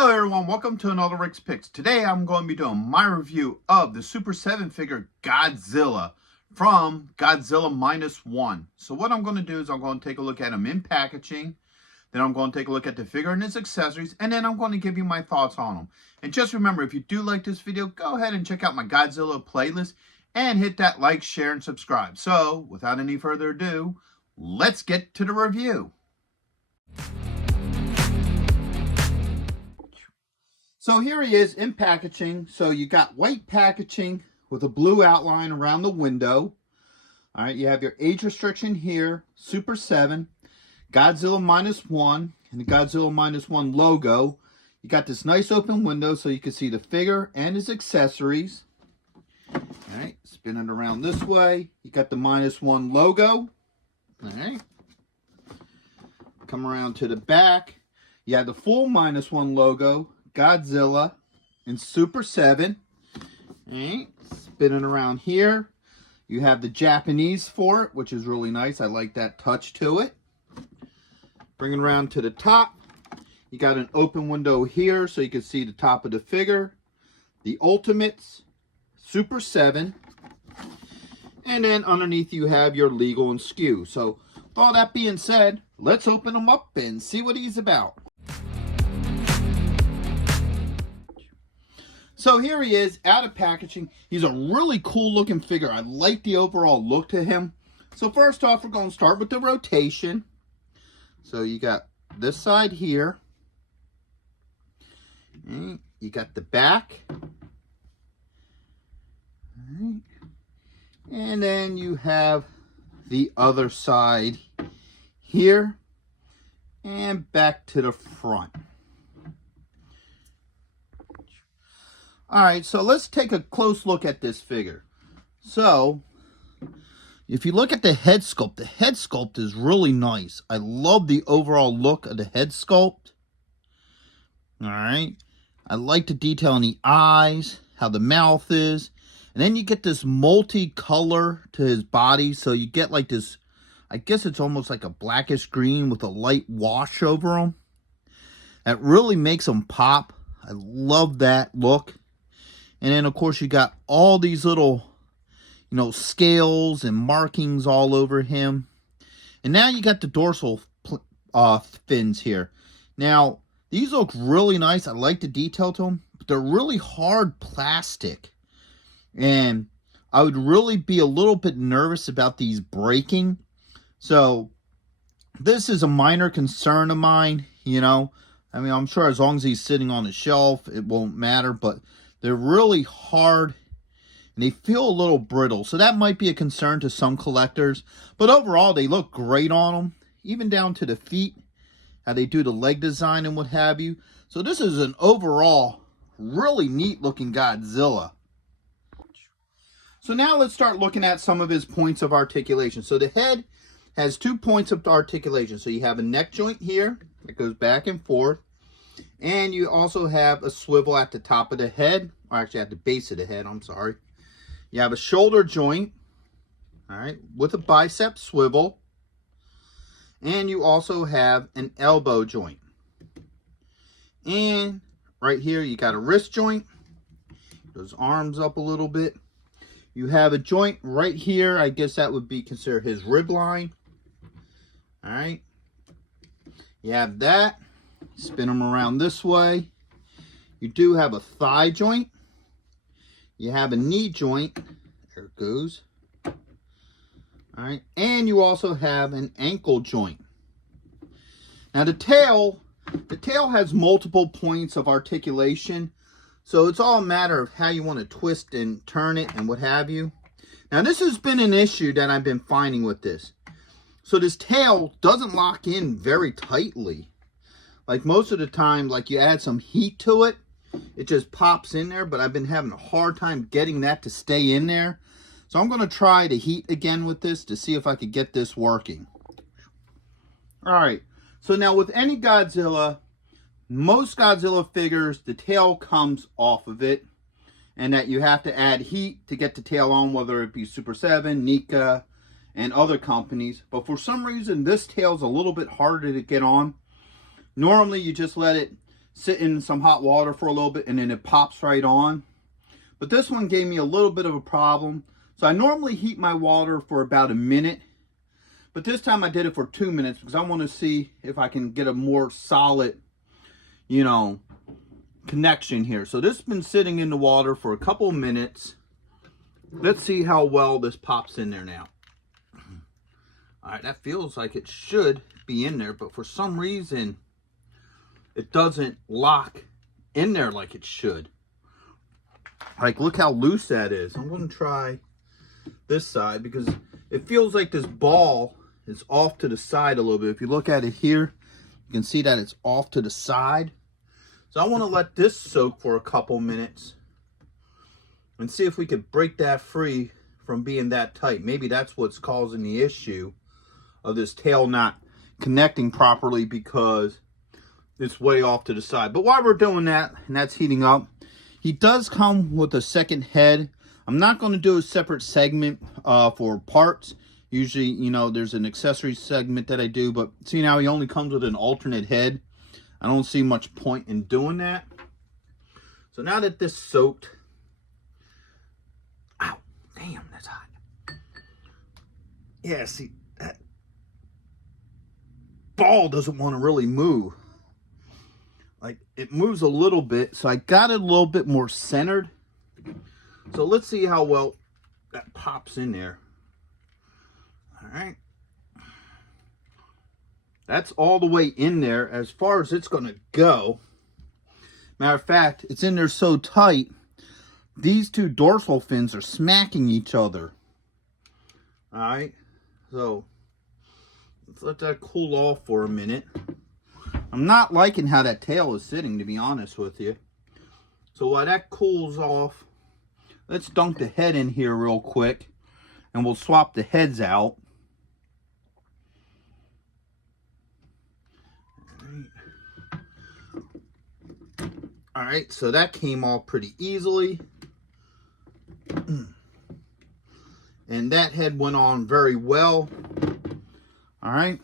Hello everyone, welcome to another Rick's Picks. Today I'm going to be doing my review of the Super 7 figure Godzilla from Godzilla Minus One. So what I'm going to do is I'm going to take a look at him in packaging, then I'm going to take a look at the figure and its accessories, and then I'm going to give you my thoughts on him. And just remember, if you do like this video, go ahead and check out my Godzilla playlist and hit that like, share, and subscribe. So without any further ado, let's get to the review. So here he is in packaging. So you got white packaging with a blue outline around the window. All right, you have your age restriction here, Super 7, Godzilla Minus One, and the Godzilla Minus One logo. You got this nice open window so you can see the figure and his accessories. All right, spin it around this way. You got the Minus One logo. All right. Come around to the back. You have the full Minus One logo. Godzilla and Super 7. Alright, spinning around here. You have the Japanese for it, which is really nice. I like that touch to it. Bringing around to the top. You got an open window here so you can see the top of the figure. The Ultimates, Super 7. And then underneath you have your legal and skew. So with all that being said, let's open him up and see what he's about. So here he is, out of packaging. He's a really cool looking figure. I like the overall look to him. So first off, we're going to start with the rotation. So you got this side here. And you got the back. And then you have the other side here. And back to the front. Alright, so let's take a close look at this figure. So, if you look at the head sculpt is really nice. I love the overall look of the head sculpt. Alright, I like the detail in the eyes, how the mouth is. And then you get this multi-color to his body. So you get like this, I guess it's almost like a blackish green with a light wash over him. That really makes him pop. I love that look. And then, of course, you got all these little, scales and markings all over him. And now you got the dorsal fins here. Now, these look really nice. I like the detail to them. But they're really hard plastic. And I would really be a little bit nervous about these breaking. So, this is a minor concern of mine, I mean, I'm sure as long as he's sitting on the shelf, it won't matter. But they're really hard and they feel a little brittle. So that might be a concern to some collectors. But overall, they look great on them. Even down to the feet, how they do the leg design and what have you. So this is an overall really neat looking Godzilla. So now let's start looking at some of his points of articulation. So the head has 2 points of articulation. So you have a neck joint here that goes back and forth. And you also have a swivel at the top of the head, or actually at the base of the head, I'm sorry. You have a shoulder joint, all right, with a bicep swivel. And you also have an elbow joint. And right here, you got a wrist joint. Those arms up a little bit. You have a joint right here. I guess that would be considered his rib line. All right. You have that. Spin them around this way. You do have a thigh joint. You have a knee joint. There it goes. All right. And you also have an ankle joint. Now the tail has multiple points of articulation. So it's all a matter of how you want to twist and turn it and what have you. Now this has been an issue that I've been finding with this. So this tail doesn't lock in very tightly. Like most of the time, like you add some heat to it, it just pops in there. But I've been having a hard time getting that to stay in there. So I'm going to try the heat again with this to see if I could get this working. Alright, so now with any Godzilla, most Godzilla figures, the tail comes off of it. And that you have to add heat to get the tail on, whether it be Super 7, Nika, and other companies. But for some reason, this tail's a little bit harder to get on. Normally, you just let it sit in some hot water for a little bit and then it pops right on. But this one gave me a little bit of a problem. So I normally heat my water for about a minute, but this time I did it for 2 minutes because I want to see if I can get a more solid, you know, connection here. So this has been sitting in the water for a couple minutes. Let's see how well this pops in there now. All right, that feels like it should be in there, but for some reason it doesn't lock in there like it should. Like, look how loose that is. I'm going to try this side because it feels like this ball is off to the side a little bit. If you look at it here, you can see that it's off to the side. So I want to let this soak for a couple minutes and see if we could break that free from being that tight. Maybe that's what's causing the issue of this tail not connecting properly because it's way off to the side. But while we're doing that, and that's heating up, he does come with a second head. I'm not going to do a separate segment for parts. Usually, you know, there's an accessory segment that I do, but see now he only comes with an alternate head. I don't see much point in doing that. So now that this soaked, ow, damn, that's hot. Yeah, see, that ball doesn't want to really move. Like, it moves a little bit, so I got it a little bit more centered. So let's see how well that pops in there. All right. That's all the way in there as far as it's going to go. Matter of fact, it's in there so tight, these two dorsal fins are smacking each other. All right. So let's let that cool off for a minute. I'm not liking how that tail is sitting, to be honest with you. So while that cools off, let's dunk the head in here real quick, and we'll swap the heads out. All right, so that came off pretty easily. And that head went on very well. All right.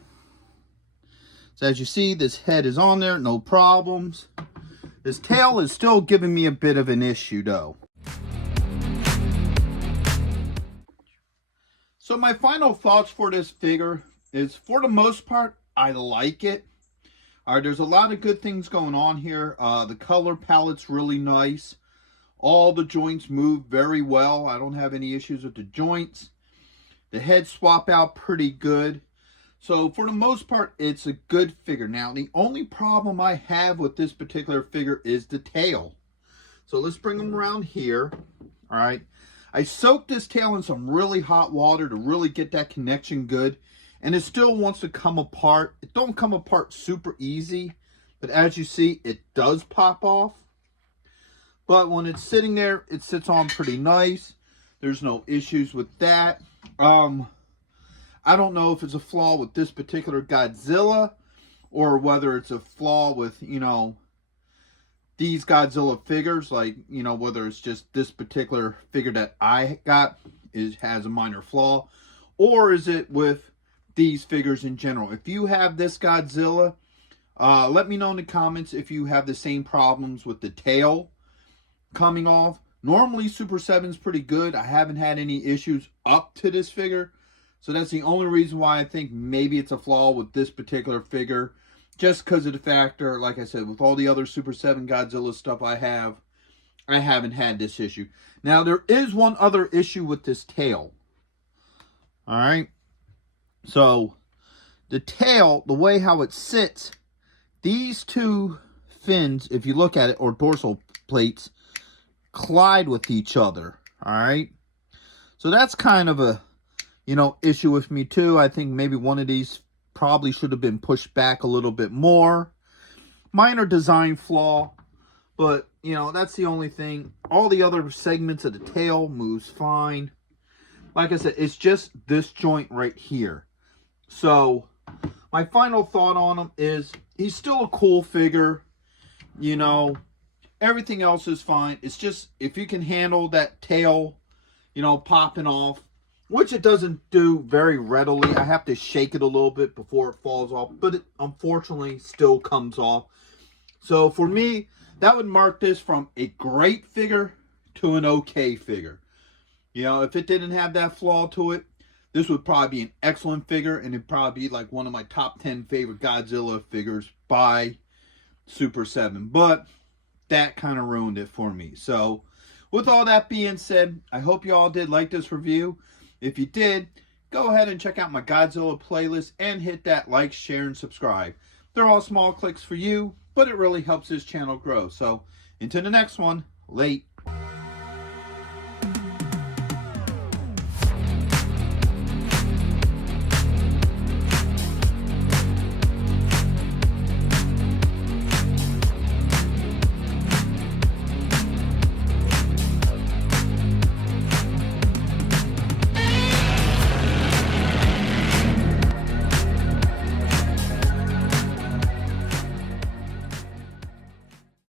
So as you see, this head is on there, no problems. This tail is still giving me a bit of an issue though. So my final thoughts for this figure is, for the most part, I like it. All right, there's a lot of good things going on here. The color palette's really nice. All the joints move very well. I don't have any issues with the joints. The heads swap out pretty good. So for the most part, it's a good figure. Now, the only problem I have with this particular figure is the tail. So let's bring them around here. All right. I soaked this tail in some really hot water to really get that connection good. And it still wants to come apart. It don't come apart super easy. But as you see, it does pop off. But when it's sitting there, it sits on pretty nice. There's no issues with that. I don't know if it's a flaw with this particular Godzilla or whether it's a flaw with, you know, these Godzilla figures. Like, you know, whether it's just this particular figure that I got has a minor flaw, or is it with these figures in general. If you have this Godzilla, let me know in the comments if you have the same problems with the tail coming off. Normally Super 7 is pretty good. I haven't had any issues up to this figure. So that's the only reason why I think maybe it's a flaw with this particular figure. Just because of the factor, like I said, with all the other Super 7 Godzilla stuff I haven't had this issue. Now, there is one other issue with this tail. Alright. So, the tail, the way how it sits, these two fins, if you look at it, or dorsal plates, collide with each other. Alright. So that's kind of a, you know, issue with me too. I think maybe one of these probably should have been pushed back a little bit more. Minor design flaw, but, you know, that's the only thing. All the other segments of the tail moves fine. Like I said, it's just this joint right here. So, my final thought on him is, he's still a cool figure. You know, everything else is fine. It's just, if you can handle that tail, you know, popping off, which it doesn't do very readily. I have to shake it a little bit before it falls off, but it unfortunately still comes off. So for me, that would mark this from a great figure to an okay figure. You know, if it didn't have that flaw to it, this would probably be an excellent figure, and it'd probably be like one of my top 10 favorite Godzilla figures by Super 7. But that kind of ruined it for me. So with all that being said, I hope you all did like this review. If you did, go ahead and check out my Godzilla playlist and hit that like, share, and subscribe. They're all small clicks for you, but it really helps this channel grow. So until the next one, late.